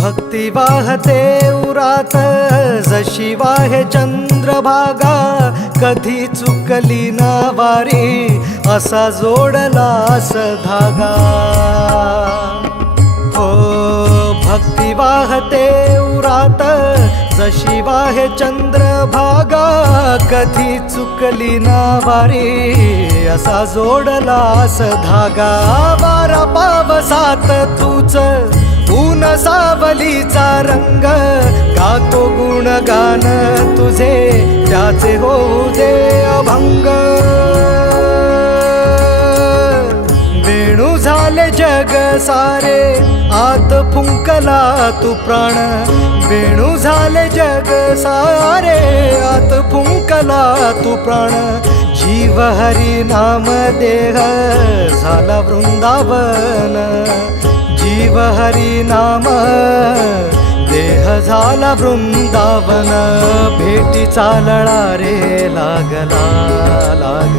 भक्ती वाहते उरात जशी वाहे चंद्रभागा, कधी चुकली ना वारी असा जोडलास धागा। हो भक्ती वाहते उरात जशी वाहे चंद्रभागा, कधी चुकली ना वारी असा जोडलास धागा। वारा पावसात तूच ऊन सावलीचा रंग, गातो गुणगान तुझे त्याचे होऊ दे अभंग। वेणू झाले जग सारे आत फुंकला तू प्राण, वेणू झाले जग सारे आत फुंकला तू प्राण। जीव हरी नाम देह झाला वृंदावन, जीव हरी नाम देह झाला वृंदावन। भेटीचा लळा रे लागला लागला।